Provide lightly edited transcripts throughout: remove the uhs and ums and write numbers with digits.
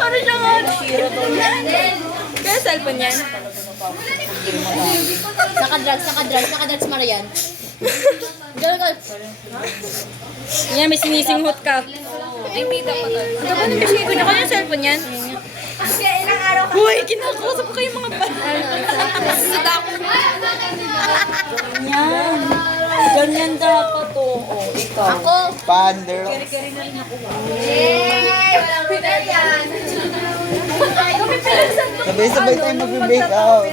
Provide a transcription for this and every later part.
Ano siya nga? Kaya cellphone yan? Nakadrugs, Marian. Yan, may sinisinghot ka. Ay, tita pa to. Ano ba nang bisigo niya? Kaya cellphone yan? Uy, kinakausap ko kayo mga bata. Yan. Ganyan dapat to. Oh, ikaw. Ako. Pander. Sabay-sabay tayo mag-break out.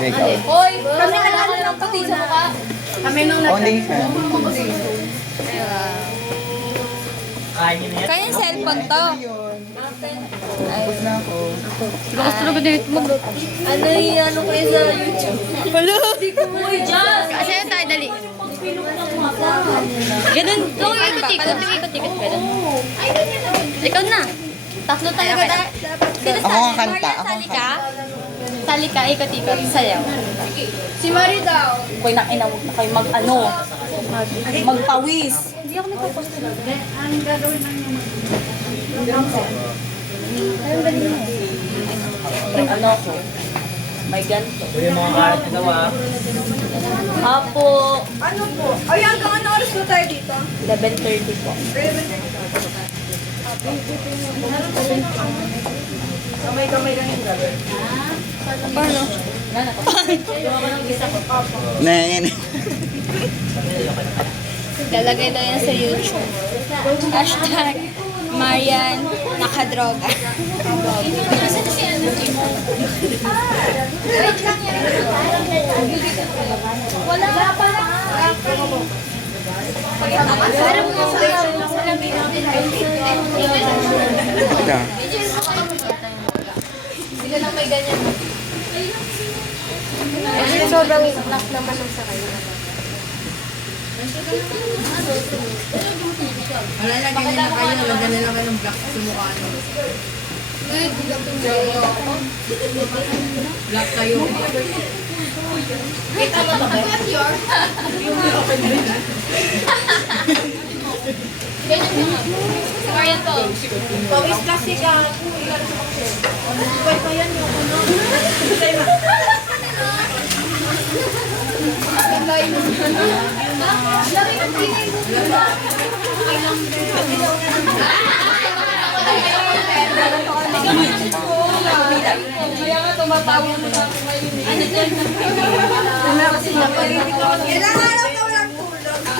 Break out. Hoy, kami nalala ng puti sa mukha. Kami nung Only fan. Kaya yung cellphone to. Tapos na ako. Lakas talaga dito mo. Ano yung ano kayo sa YouTube? Wala. Uy, Jazz! Kasi tayo, dali. Ganun. Ikot-ikot. Ikot-ikot. Ganun. Ikaw na. Tatlo tayo. Ako ang kanta. Sali ka, ikot-ikot. Sayaw. Si Mari daw. Koy na inawag na kayo magpawis. Hindi ako nagpo-post na. Ano ko? May ganito. Yung mga karat na daw Apo, Ano po? Ay, hanggang ano oras po tayo dito? 11:30 po. Kamay-kamay lang yung gabi. Paano? Na yan. Lalagay daw yan sa YouTube. Hashtag Marian nakadroga. Wala pa. Ito. Sila lang may ganyan. Sobrang lock naman ang sakay. Malalagyan niyo na kayo, nalagyan nila kayo ng black sa mukha nyo. Black kayo. Marian to. Pawis kasi ka. Pwede pa yan yung ano. Kaya nga tumatawa mo na ako ngayon. Ano dyan? Kailangan araw ka walang tulog.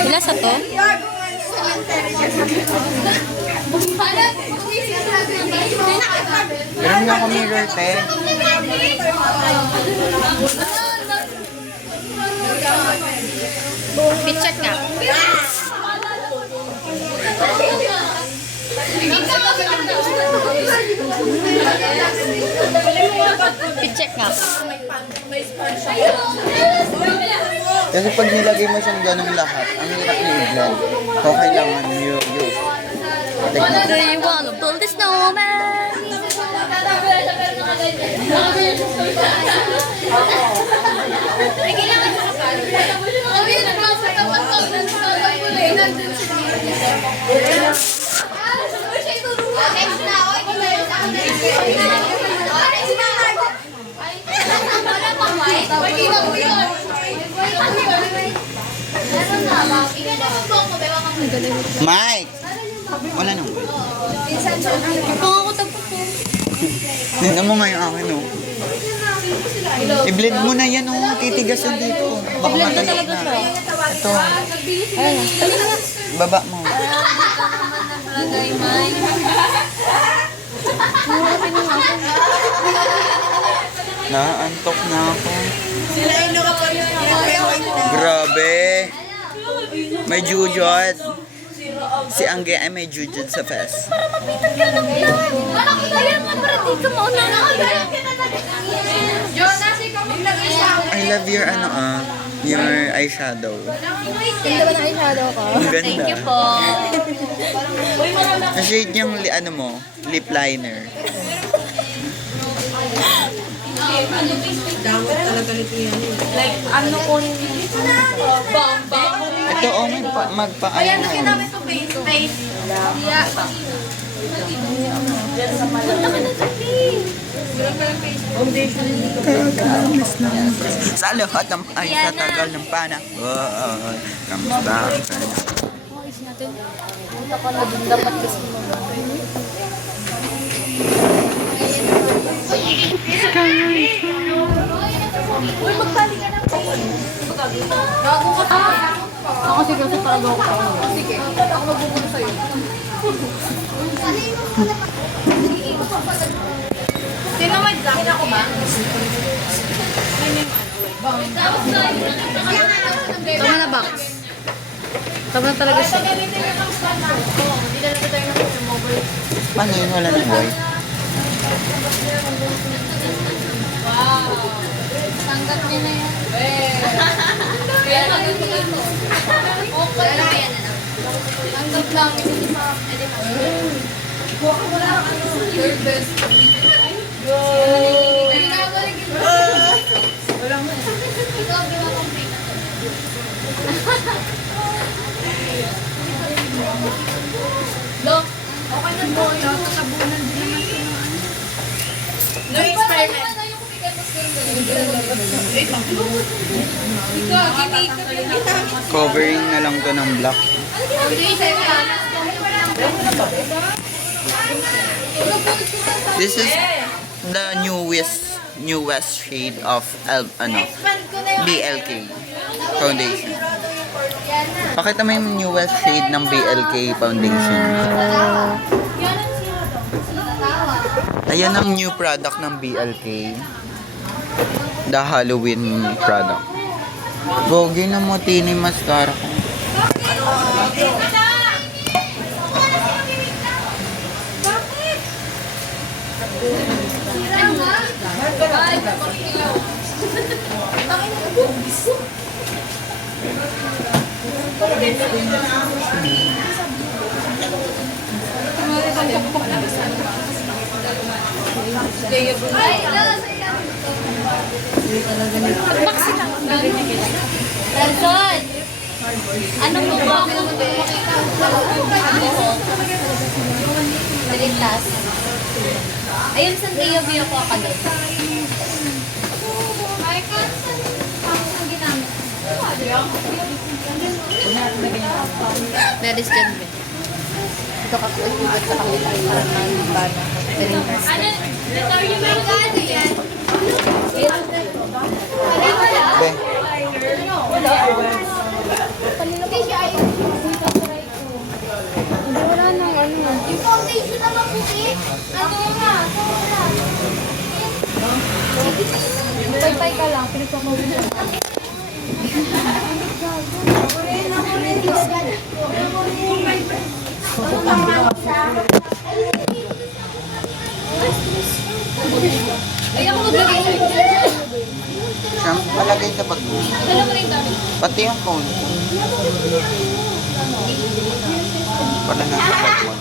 Wala sa to? Meron nga ako mirror, te. Pitcheck ka. Pitcheck ka. Kasi pag nilagay mo siyang ganung lahat, ang hirap niya i-blend. So, kailangan use. Do you wanna build a snowman? Mike! Wala nang wait. Tignan mo nga yung akin, oh. I-blend mo na yan, oh. Titigas yan dito. Baka matalak na. Ito. Baba mo. Naantok na ako. Sila yung nakapag Grabe. May jujot. Si Angge ay may jujot sa fest. I love your your eyeshadow. Ganda ba ng eyeshadow ko? Ang ganda. Thank you po. Ang shade yung lip liner. Damot talaga nito yan. Like, ano ko Ito, oh, may magpa-ano mo. Sa lahat ng ay sa tagal ng panahon. Kamusta ka na? Punta ka na dun, dapat kasi mo. Uy, magbali ka ng Ako sige, kasi parang ako pa. Sige, ako magbubuli sa'yo. Sino may jacket ako ba? Tama na box. Tama na talaga siya. Paano yun? Wala ng boy? Tanggap niya na yan. Kaya tanggap na ito. Okay na yan. Tanggap lang. Third best. Look, okay na po. Tatabunan din naman ito. No experiment. Covering na lang to ng black. This is the newest shade of BLK foundation. Pakita mo yung newest shade ng BLK foundation. Ayan ang new product ng BLK. The Halloween product. Gogi na mo, tini mascara ko. Lanson! Anong mukha mo? Talitas. Ayun, sa Rio Bio ko ka doon. Meris dyan ba? Ito ka po, ibat sa kanila. Parang nalibana. Ano? Are you magkano yan? Be, Wala nang ano. Yung foundation na maputi. Ano nga? Pay-pay ka lang. Pinagpapawin mo. Ay, ako maglagay sa'yo. siyam, palagay sa bag. Dala mo rin dami. Pati yung phone. Pala na sa bag mo.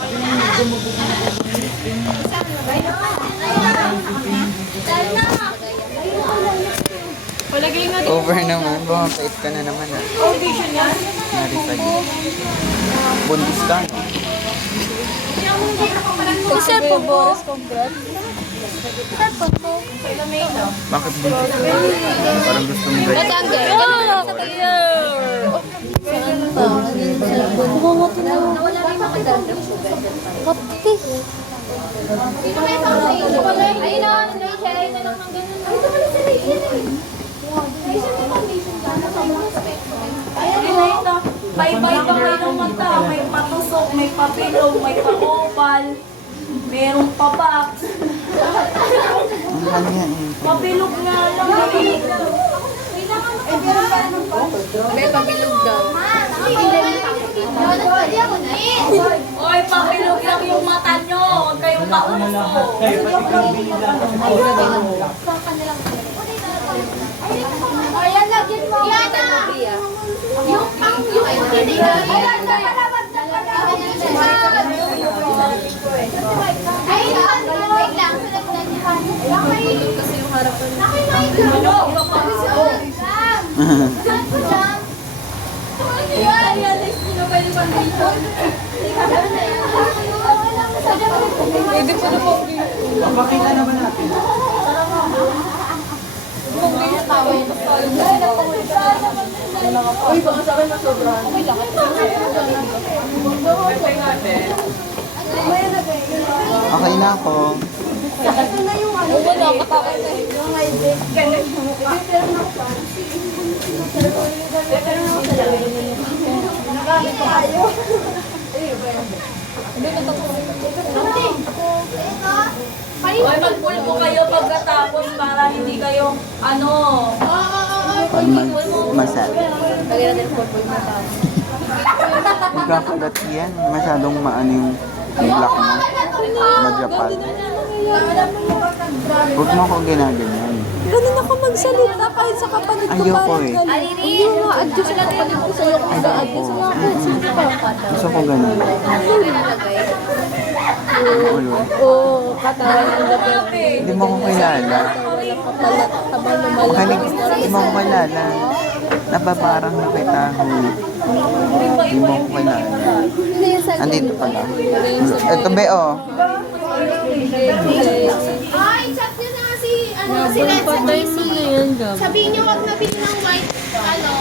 Palagay nga Over naman, bumapait ka na naman ah. foundation yan. Narisay. Bundis ka, no? Yung cellphone mo. Bakit bundis ka? Parang gusto mo ganyan. Matanggal. Nawala na yung mga dandruff ko. Pati. Sino may pang sa'yo? Ayun na, share na lang ng ganun. Ay, ito pala sa Rachel eh. Ay, siya may foundation ka. Ayan na ito. Bye-bye pa kayo ng mata. May patusok, may papilog, may pa-opal. Merong pa-box. Ang yan eh. Papilog nga lang. May pabilog daw. Oy, papilog lang yung mata nyo. Huwag kayong pauso. Ayan, lagyan mo. Yana! Yung pang yung ayan, ay, wait lang. Papakita naman natin. Uy, baka sa akin masobrahan. Okay na ako. Hoy, magpulpo kayo pagkatapos para hindi kayo, ano, Pag masal. Magkakagat yan. Masyadong maano yung black mo. Magyapal. Huwag mo ako ginaganyan. Ganun ako magsalita kahit sa kapatid ko. Ayoko eh. Hindi mo ma-adjust sa kapatid ko sa'yo kung sa-adjust nga ako. Sige pa. Gusto ko ganun. Ulol. Oo, katawan ang dapat. Hindi mo ako kilala. Walang kapalat, habang lumalaki. Magaling. Hindi mo ako kilala. Nababarang na kita. Hindi mo ako kilala. Andito pala. Ito be oh. Ay, chat nyo na si, ano, si Red sa JC. Sabihin nyo, wag nabili ng white, ano,